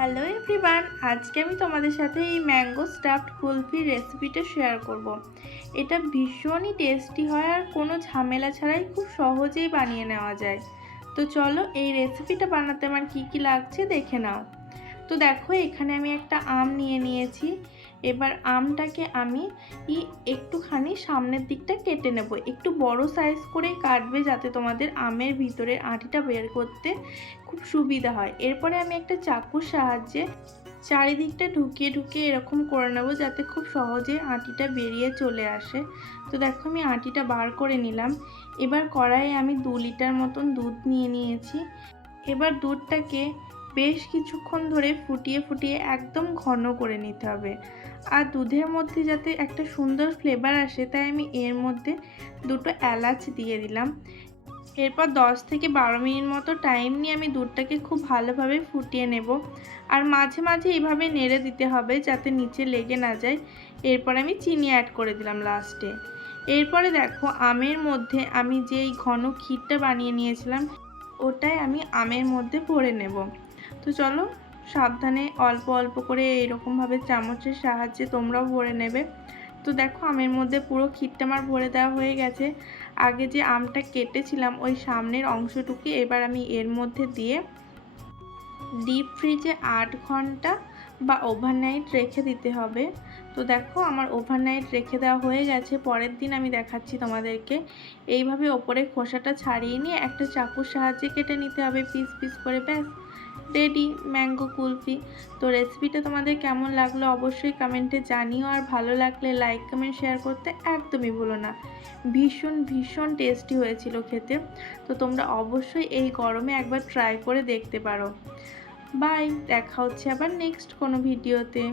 Hello everyone, আজকে আমি তোমাদের সাথে এই ম্যাঙ্গো স্টাফড কুলফির রেসিপিটা শেয়ার করব। এটা ভীষণই টেস্টি হয় আর কোনো ঝামেলা ছাড়াই খুব সহজেই বানিয়ে নেওয়া যায়। তো চলো এই রেসিপিটা বানাতে আমার কী কী লাগছে দেখে নাও। তো দেখো এখানে আমি একটা আম নিয়ে নিয়েছি। এবার আমটাকে আমি একটুখানি সামনের দিকটা কেটে নেব, একটু বড় সাইজ করেই কাটবে যাতে তোমাদের আমের ভিতরের আঁটিটা বের করতে খুব সুবিধা হয়। এরপরে আমি একটা চাকুর সাহায্যে চারিদিকটা ঢুকিয়ে ঢুকিয়ে এরকম করে নেব যাতে খুব সহজে আঁটিটা বেরিয়ে চলে আসে। তো দেখো আমি আঁটিটা বার করে নিলাম। এবার কড়াইয়ে আমি 2 লিটার মতন দুধ নিয়ে নিয়েছি। এবার দুধটাকে বেশ কিছুক্ষণ ধরে ফুটিয়ে ফুটিয়ে একদম ঘন করে নিতে হবে। আর দুধের মধ্যে যাতে একটা সুন্দর ফ্লেভার আসে তাই আমি এর মধ্যে 2টো এলাচ দিয়ে দিলাম। এরপর 10 থেকে 12 মিনিট মতো টাইম নিয়ে আমি দুধটাকে খুব ভালোভাবে ফুটিয়ে নেব। আর মাঝে মাঝে এইভাবে নেড়ে দিতে হবে যাতে নিচে লেগে না যায়। এরপর আমি চিনি অ্যাড করে দিলাম লাস্টে। এরপরে দেখো আমের মধ্যে আমি যেই ঘন ক্ষীরটা বানিয়ে নিয়েছিলাম ওটাই আমি আমের মধ্যে ভরে নেব। তো চলো সাবধানে অল্প অল্প করে এরকমভাবে চামচের সাহায্যে তোমরাও ভরে নেবে। তো দেখো আমের মধ্যে পুরো ক্ষীরটা আমার ভরে দেওয়া হয়ে গেছে। আগে যে আমটা কেটেছিলাম ওই সামনের অংশটুকু এবার আমি এর মধ্যে দিয়ে ডিপ ফ্রিজে 8 ঘন্টা বা ওভারনাইট রেখে দিতে হবে। তো দেখো আমার ওভারনাইট রেখে দেওয়া হয়ে গেছে। পরের দিন আমি দেখাচ্ছি তোমাদেরকে। এইভাবে ওপরে খোসাটা ছাড়িয়ে নিয়ে একটা চাকুর সাহায্যে কেটে নিতে হবে পিস পিস করে। ব্যাস রেডি ম্যাঙ্গো কুলফি। তো রেসিপিটা তোমাদের কেমন লাগলো অবশ্যই কমেন্টে জানিও। আর ভালো লাগলে লাইক কমেন্ট শেয়ার করতে একদমই ভুলো না। ভীষণ ভীষণ টেস্টি হয়েছিল খেতে। তো তোমরা অবশ্যই এই গরমে একবার ট্রাই করে দেখতে পারো। বাই, দেখা হচ্ছে আবার নেক্সট কোনো ভিডিওতে।